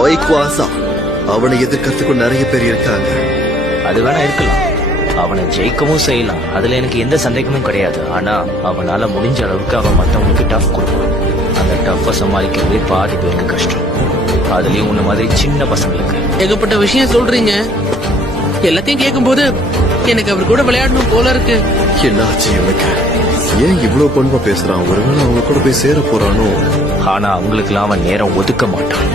ஒய்க்வாசா அவனை எதிர்க்கிறதுக்கும் நிறைய பேர் இருக்காங்க. அது வேணா இருக்கலாம், அவனை ஜெயிக்கவும் செய்யலாம், அதுல எனக்கு எந்த சந்தேகமும் கிடையாது. ஆனா அவனால முடிஞ்ச அளவுக்கு அவன் மத்தவங்களுக்கு டஃப் கொடுப்பான். அந்த டஃப்ப சமாளிக்கிறதே பாதி பேருக்கு கஷ்டம், அதுலயும் உன்ன மாதிரி சின்ன பசங்களுக்கு. ஏகப்பட்ட விஷயம் சொல்றீங்க, எல்லாத்தையும் கேட்கும் போது எனக்கு அவர் கூட விளையாடணும் போல இருக்கு. என்ன ஆச்சு இவனுக்கு? ஏன் இவ்வளவு பண்பா பேசுறான்? ஒருவேளை அவங்க கூட போய் சேர போறானோ? ஆனா அவங்களுக்குலாம் அவன் நேரம் ஒதுக்க மாட்டான்.